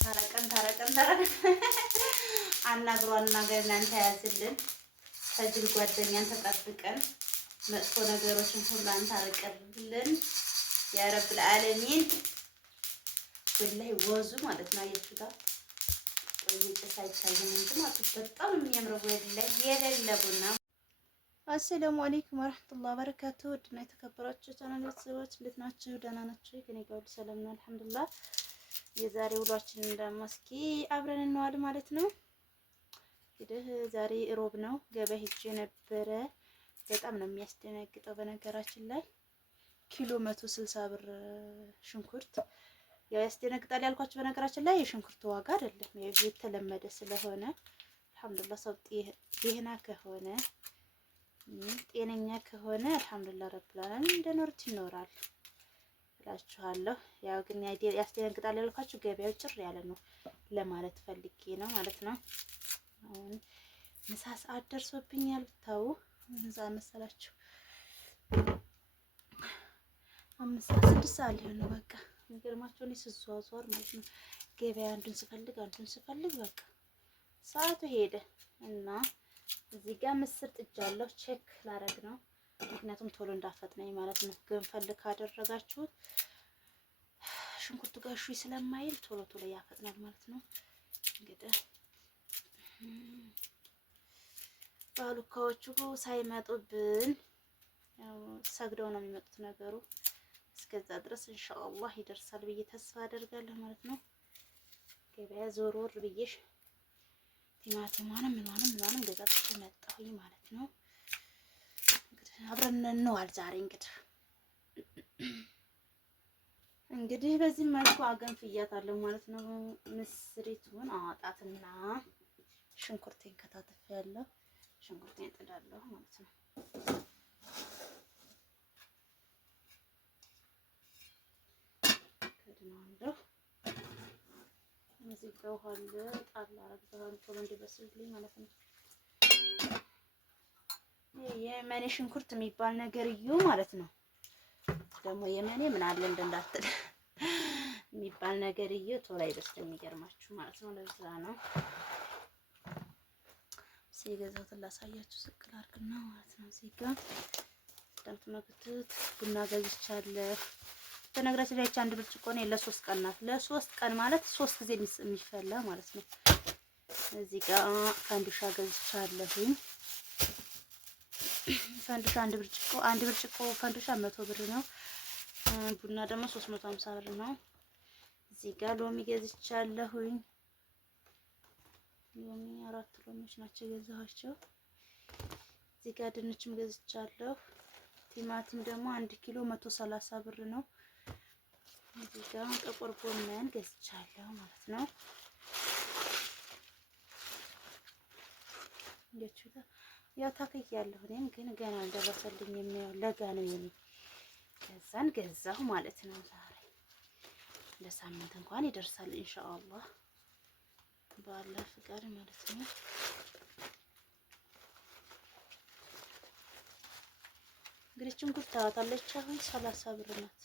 ታረቀን አናግሮ አናገር እናንተ ያዝልን። ከጅል ጓደኛን ተጠብቀን መጥፎ ነገሮችን ሁሉ አንተ አርቀልን ያ ረብል ዓለሚን። ወላሂ ወዙ ማለት ነው አያችሁታ ወይጭ ሳይታየን እንጂ ማለት በጣም የሚያምረው ወላሂ የሌለ ቡና። አሰላሙ አለይኩም ወራህመቱላሂ ወበረካቱ። ድና የተከበራችሁ ቻናል ቤተሰቦች እንዴት ናችሁ? ደህና ናችሁ? ከኔ ጋር ሁሉ ሰላም ነው አልሐምዱሊላህ። የዛሬ ውሏችንን ደግሞ እስኪ አብረን እንዋል ማለት ነው። እንግዲህ ዛሬ ሮብ ነው። ገበያ ሄጄ ነበረ። በጣም ነው የሚያስደነግጠው። በነገራችን ላይ ኪሎ 160 ብር ሽንኩርት ያው ያስደነግጣል ያልኳችሁ በነገራችን ላይ የሽንኩርት ዋጋ አይደለም የተለመደ ስለሆነ አልሐምዱሊላህ። ሰው ጤና ከሆነ ጤነኛ ከሆነ አልሐምዱሊላህ ረብል ዓለሚን እንደኖርት ይኖራል እላችኋለሁ። ያው ግን ያስደነግጣል ያልኳችሁ ገበያው ጭር ያለ ነው ለማለት ፈልጌ ነው ማለት ነው። አሁን ምሳ ሰዓት ደርሶብኛል። ብታው ምሳ መሰላችሁ 6 ሰዓት ሊሆን ነው በቃ። የሚገርማችሁ እኔ ስዟዟር ማለት ነው ገበያ አንዱን ስፈልግ በቃ ሰዓቱ ሄደ እና እዚህ ጋር ምስር ጥጃለሁ። ቼክ ላረግ ነው ምክንያቱም ቶሎ እንዳፈጥነኝ ማለት ነው። ገንፈል ካደረጋችሁት ሽንኩርቱ ጋር ሹይ ስለማይል ቶሎ ያፈጥናል ማለት ነው። እንግዲህ ባሉካዎቹ ሳይመጡብን ያው ሰግደው ነው የሚመጡት ነገሩ። እስከዛ ድረስ ኢንሻአላህ ይደርሳል ብዬ ተስፋ አደርጋለሁ ማለት ነው። ገበያ ዞር ወር ብዬሽ ቲማቲማንም ምናምን ገዛች መጣሁኝ ማለት ነው። እንግዲህ አብረን እንዋል ዛሬ እንግዲህ በዚህ መልኩ አገንፍያታለሁ ማለት ነው። ምስሪቱን አወጣትና ሽንኩርቴን ከታተፊያለሁ። ሽንኩርቴን ጥዳለሁ ማለት ነው። ከድናለሁ እዚህ ጋር ውሃ አለ ጣል አረግዛለሁ ቶሎ እንዲበስልልኝ ማለት ነው። የመኔ ሽንኩርት የሚባል ነገር ማለት ነው። ደግሞ የመኔ ምን አለ እንዳትል የሚባል ነገር ቶሎ አይበስልም የሚገርማችሁ ማለት ነው። ለዛ ነው ሲገዛሁት ላሳያችሁ ስቅል አድርግና ማለት ነው። እዚህ ጋር እንደምትመለከቱት ቡና ገዝቻለሁ። በነገራችን ላይ አንድ ብርጭቆ ነው ለ3 ቀን ናት። ለ3 ቀን ማለት 3 ጊዜ የሚፈላ ማለት ነው። እዚህ ጋር ፈንዲሻ ገዝቻለሁኝ። ፈንዲሻ አንድ ብርጭቆ ፈንዲሻ 100 ብር ነው። ቡና ደግሞ 350 ብር ነው። እዚህ ጋር ሎሚ ገዝቻለሁኝ። ሎሚ 4 ሎሚዎች ናቸው የገዛኋቸው። እዚህ ጋር ድንችም ገዝቻለሁ። ቲማቲም ደግሞ 1 ኪሎ 130 ብር ነው። እዚህ ጋር ጥቁር ጎመን ገዝቻለሁ ማለት ነው። ያው ታከያለሁ እኔም ግን ገና አልደረሰልኝም። የሚያው ለጋ ነው የኔ ከዛን ገዛሁ ማለት ነው። ዛሬ ለሳምንት እንኳን ይደርሳል ኢንሻአላህ በአላህ ፍቃድ ማለት ነው። እንግዲህ ሽንኩርት ታዋታለች አሁን 30 ብር ናት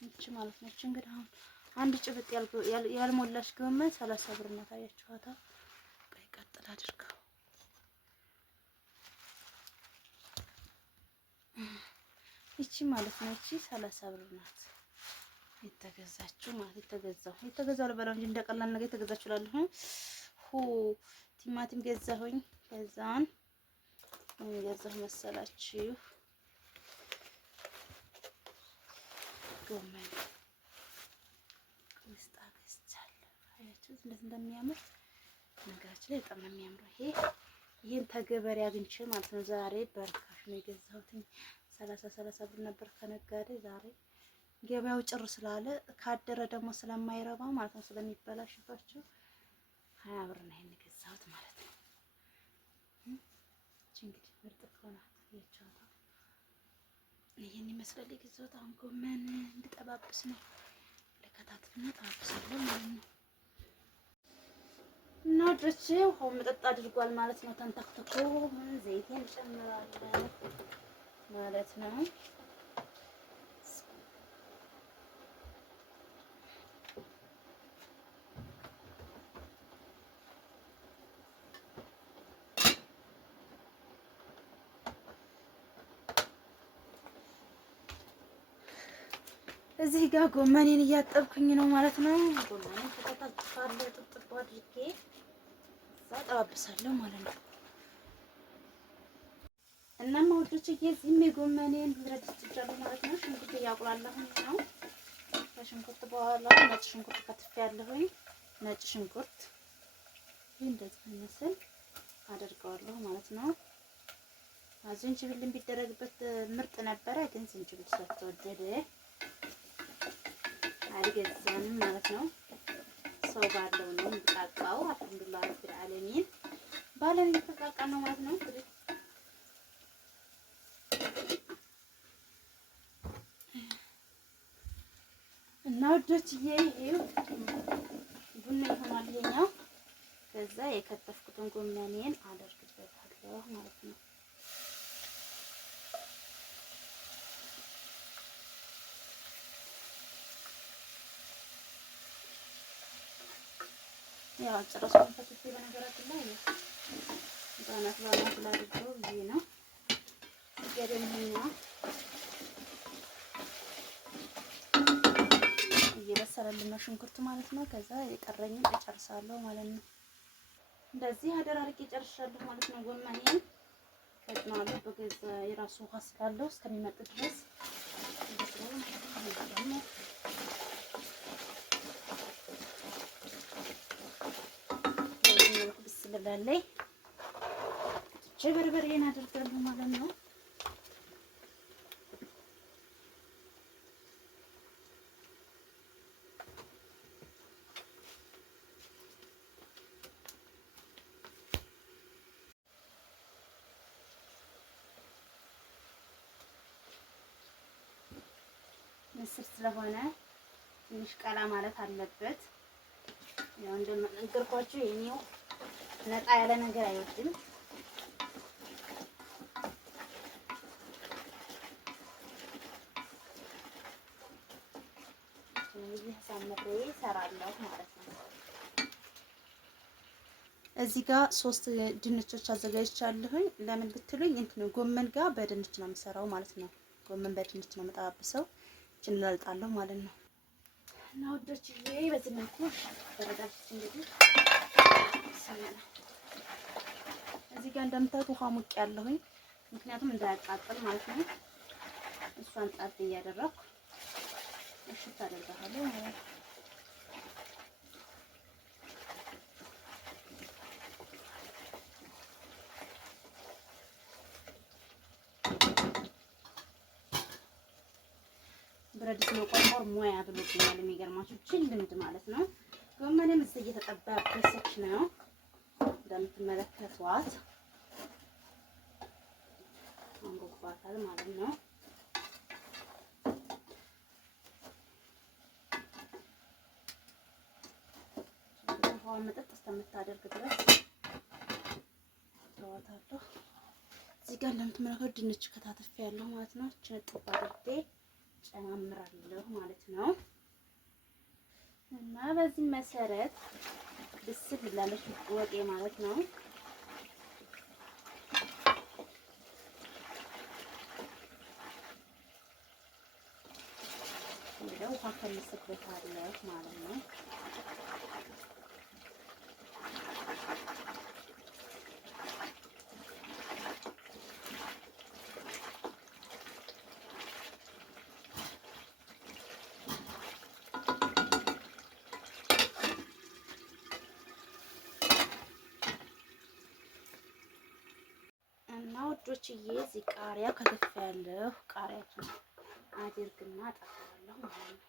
እቺ ማለት ነው። እቺ እንግዲህ አሁን አንድ ጭብጥ ያልሞላሽ ጎመን 30 ብር ናት። አያችኋታ? ቆይ ቀጥል አድርገው እቺ ማለት ነው። እቺ 30 ብር ናት የተገዛችው ማለት የተገዛው ለበላው እንጂ እንደቀላል ነገር የተገዛችው እላለሁ። ቲማቲም ገዛሁኝ። ከዛን ገዛሁ መሰላችሁ ጎመን ውስጥ ገዝቻለሁ። አያችሁ እንዴት እንደሚያምር ነገራችን ላይ በጣም ነው የሚያምረው። ይሄን ተገበሬ አግኝቼ ማለት ነው ዛሬ በርካሽ ነው የገዛሁት። 30 ብር ነበር ከነጋዴ። ዛሬ ገበያው ጭር ስላለ ካደረ ደግሞ ስለማይረባ ማለት ነው ስለሚበላሽባቸው 20 ብር ነው ይሄን የገዛሁት ማለት ነው። እንግዲህ ምርጥ ከሆነ ያቻታ ይሄን ይመስላል የገዛሁት። አሁን ጎመን እንድጠባብስ ነው ለከታትፍና ጠባብሳለሁ ማለት ነው። እና ድረስ ውሃው መጠጥ አድርጓል ማለት ነው። ተንተክተኮ ዘይቴን ጨምራለሁ ማለት ነው። እዚህ ጋር ጎመኔን እያጠብኩኝ ነው ማለት ነው። ጎመኔን ተከታትፋለሁ ጥጥብ አድርጌ እዛ ጠባብሳለሁ ማለት ነው። እናማ ወዶችዬ እዚህም የጎመኔን ብረት ትጫለሁ ማለት ነው። ሽንኩርት እያቁላለሁኝ ነው። ከሽንኩርት በኋላ ነጭ ሽንኩርት ከትፌያለሁኝ። ነጭ ሽንኩርት እንደዚህ መስል አደርገዋለሁ ማለት ነው። ዝንጅብል ቢደረግበት ምርጥ ነበረ፣ ግን ዝንጅብል ስለተወደደ አልገዛንም ማለት ነው። ሰው ባለው ነው የሚጣጣው። አልሐምዱሊላህ ረቢል ዓለሚን ባለው የሚጣጣ ነው ማለት ነው። እና ወዶችዬ ይሄው ቡና ይሆናል ይሄኛው። ከዛ የከተፍኩትን ጎመኔን አደርግበታለሁ ማለት ነው። ያው ጨረስኩኝ ከትፌ በነገራችን ላይ ባናት ላድርገው ብዬ ነው። ገደምኛ እየበሰለልን ነው ሽንኩርት ማለት ነው። ከዛ የቀረኝን እጨርሳለሁ ማለት ነው። እንደዚህ አደራርቄ ጨርሻለሁ ማለት ነው። ጎመኔን ከጥናለሁ በገዛ የራሱ ውሃ ስላለው እስከሚመጥ ድረስ ስለላለኝ በርበሬን አደርጋለሁ ማለት ነው። ምስር ስለሆነ ትንሽ ቀላ ማለት አለበት። ያው እንደነገርኳችሁ የኔው ነጣ ያለ ነገር አይወድም። ስለዚህ ሳምሬ እሰራለሁ ማለት ነው። እዚህ ጋር 3 ድንቾች አዘጋጅቻለሁኝ። ለምን ብትሉኝ እንትን ጎመን ጋር በድንች ነው የምሰራው ማለት ነው። ጎመን በድንች ነው የምጠባብሰው። እችን ላልጣለሁ ማለት ነው። እና ወዶችዬ በዚህ መልኩ በረዳች እንግዲህ እዚህ ጋር እንደምታዩት ውሃ ሙቅ ያለሁኝ ምክንያቱም እንዳያቃጥል ማለት ነው። እሷን ጣጥ እያደረኩ እሽት አደርጋለሁ ማለት ነው። ብረድስ ነው ቆርቆር ሙያ ብሎኛል። የሚገርማችሁ እቺ ልምድ ማለት ነው። ጎመኔም እዚህ እየተጠባበሰች ነው እንደምትመለከቷት አንጎባታል ማለት ነው። ውሃውን መጠጥ እስከምታደርግ ድረስ ተዋታለሁ። እዚህ ጋር እንደምትመለከቱት ድንች ከታተፍ ያለው ማለት ነው። እቺ ጥባ አድርጌ ጨማምራለሁ ማለት ነው። እና በዚህ መሰረት ብስል ብላለች ወቄ ማለት ነው። እንደው ውሃ ከልስበታለሁ ማለት ነው። እና ውዶችዬ እዚህ ቃሪያ ከተፍ ያለሁ ቃሪያችን አድርግና አጠፋለሁ ማለት ነው።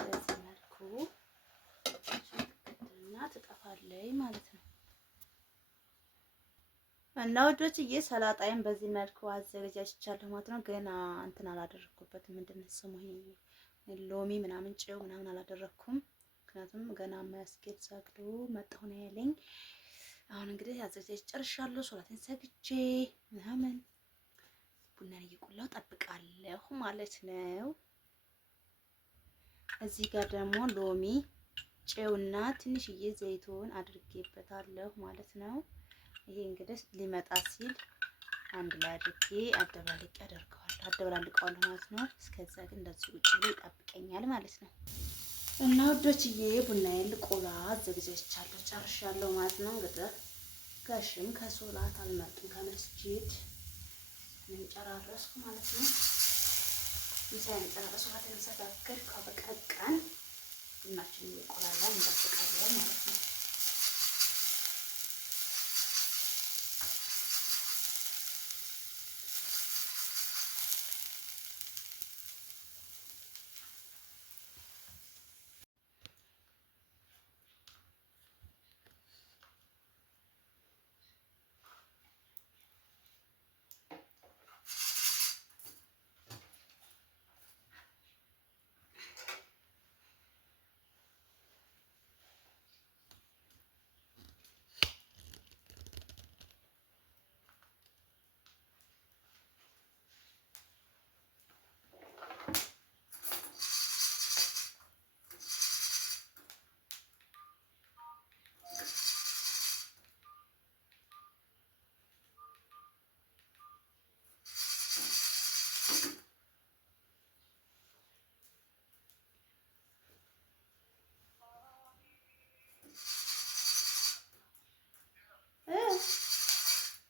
በዚህ መልኩ ትጠፋለች ማለት ነው። እና ወዶችዬ ሰላጣይን በዚህ መልኩ አዘጋጅቻለሁ ማለት ነው። ገና እንትን አላደረኩበትም። ምንድን ነው ስሙ ይሄ ሎሚ ምናምን ጨው ምናምን አላደረኩም። ምክንያቱም ገና ማያስኬድ ሰግዶ መጣሁ ነው ያለኝ። አሁን እንግዲህ አዘጋጅ ጨርሻለሁ። ሶላቴን ሰግጄ ምናምን ቡናን እየቆላው ጠብቃለሁ ማለት ነው። እዚህ ጋር ደግሞ ሎሚ፣ ጨውና ትንሽዬ ዘይቱን አድርጌበታለሁ ማለት ነው። ይሄ እንግዲህ ሊመጣ ሲል አንድ ላይ አድርጌ አደባልቀዋለሁ ማለት ነው። እስከዛ ግን እንደዚህ ውጭ ላይ ይጠብቀኛል ማለት ነው። እና ወዶችዬ ቡናዬን ልቆላ አዘጋጅቻለሁ ጨርሻለሁ ማለት ነው። እንግዲህ ጋሽም ከሶላት አልመጡም ከመስጂድ ምን ጨራረስኩ ማለት ነው። ምሳዬን ጨራረስኩ ሶላትን ሰጋገር ካበቃን ቡናችንን እየቆላለን እንጠብቃለን ማለት ነው።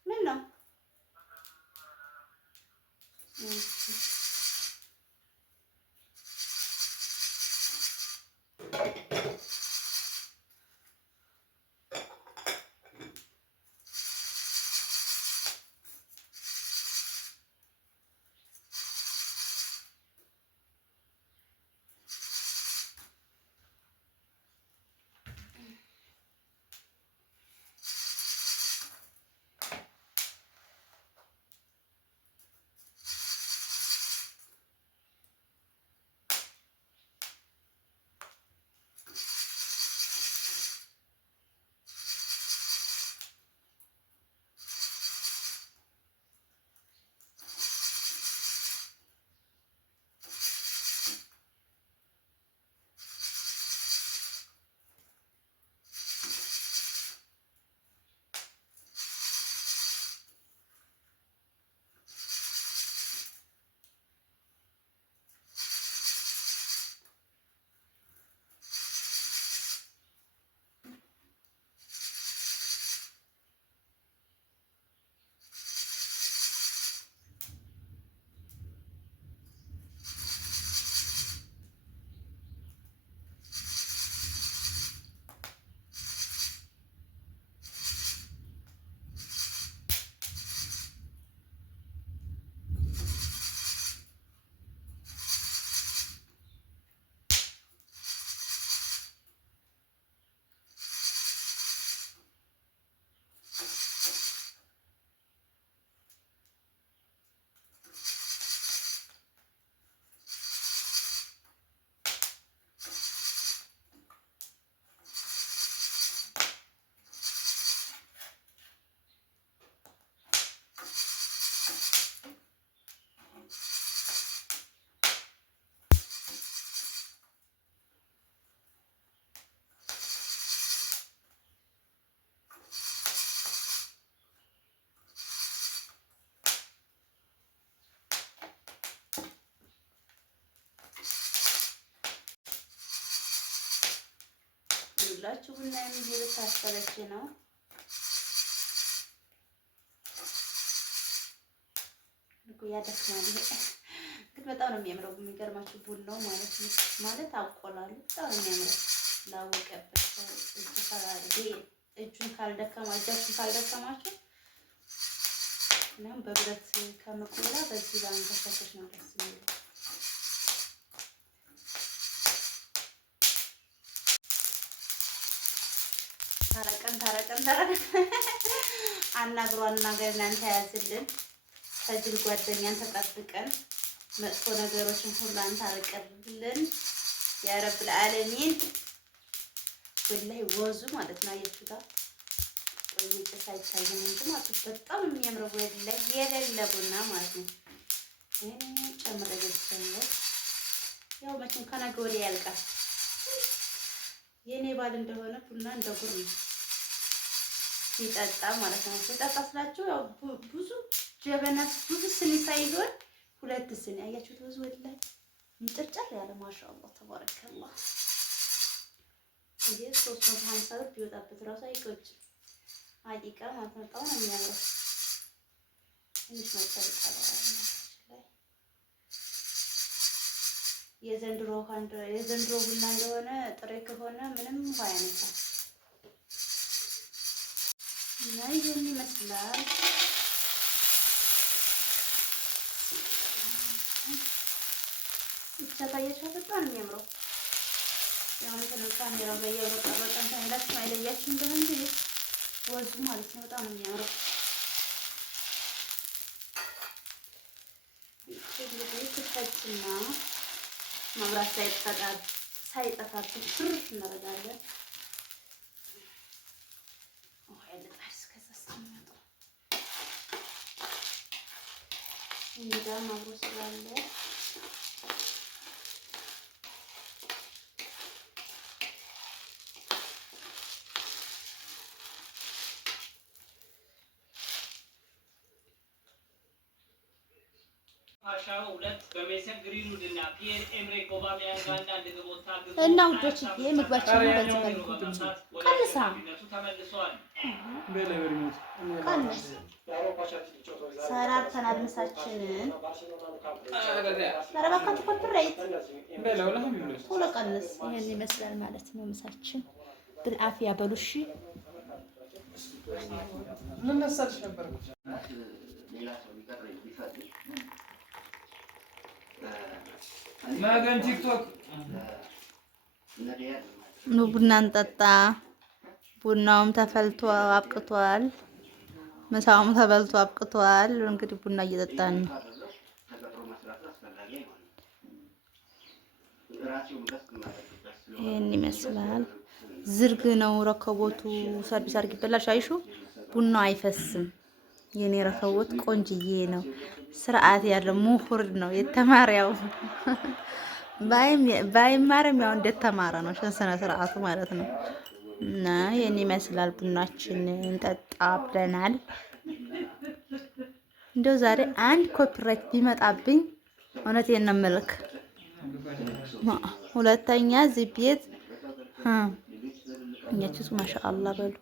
ምን ነው ሁላችሁ ቡና እየበሳሰለች ነው። ያደክማል ግን በጣም ነው የሚያምረው። የሚገርማችሁ ቡናው ማለት ነው ማለት አቆላሉ በጣም ነው የሚያምረው። ላወቀበት እጁን ካልደከማችሁ እናም በብረት ከመቆላ በዚህ ባንከፈተሽ ነው ደስ የሚለው። ታረቀን አናግረን እናንተ ያዝልን። ከጅል ጓደኛን ተጠብቀን መጥፎ ነገሮችን ሁሉ አንተ አርቀልን ያ ረብል ዓለሚን። ወላሂ ወዙ ማለት ነው አያችሁታ ወይ ጭስ አይታይም እንጂ ማለት በጣም የሚያምረው ወላሂ የሌለ ቡና ማለት ነው። ጨምሬ ገዝቻለሁ። ያው መቼም ከነገ ወዲያ ያልቃል። የኔ ባል እንደሆነ ቡና እንደ ጉር ነው ሲጠጣ ማለት ነው። ሲጠጣ ስላችሁ ያው ብዙ ጀበና ብዙ ስኒ ሳይሆን 2 ስኒ አያችሁት። ብዙ ወላሂ ምጥርጭር ያለ ማሻአላህ ተባረከላህ። ይሄ 350 ብር ቢወጣበት ራሱ አይቆጭም። ሀቂቃ ማለት ነው። በጣም ነው የሚያምረው። ትንሽ መጥተል ይቀራል ላይ የዘንድሮ ቡና እንደሆነ ጥሬ ከሆነ ምንም ውሃ ያነሳል እና ይሄን ይመስላል። ታያችሁ በጣም ነው የሚያምረው። ያው እንትን ካሜራው ላይ ያወጣው ታይላችሁ አይለያችሁ እንደሆነ እንጂ ወዙ ማለት ነው በጣም ነው የሚያምረው። እንግዲህ ትፈጭና መብራት ሳይጠፋብን ፍር እናደርጋለን። እንግዳ ማብሮ ስላለ እና ውዶች ምግባችን ቀንሳ ሰራርተናል ምሳችንን። አረባካት ኮንትራይት ቶሎ ቀንስ። ይሄን ይመስላል ማለት ነው ምሳችን። بالعافيه በሉሽ። ምን መሰልሽ ነበር ሌላ ሰው ሊቀጥረኝ ቢፈልግ ማገን ቲክቶክ ኑ ቡና እንጠጣ። ቡናውም ተፈልቶ አብቅቷል። ምሳውም ተበልቶ አብቅቷል። እንግዲህ ቡና እየጠጣን ነው። ይሄን ይመስላል። ዝርግ ነው ረከቦቱ። ሰርቪስ አድርጊ በላሽ አይሹ። ቡናው አይፈስም። የኔ ረከቦት ቆንጅዬ ነው። ስርዓት ያለው ምሁር ነው የተማሪያው። ባይማርም ያው እንደተማረ ነው ስነ ስርዓቱ ማለት ነው። እና የኔ ይመስላል። ቡናችን እንጠጣ ብለናል። እንደው ዛሬ አንድ ኮፒራይት ቢመጣብኝ እውነቴን ነው የምልክ። ሁለተኛ እዚህ ቤት እኛችስ ማሻአላህ በሉ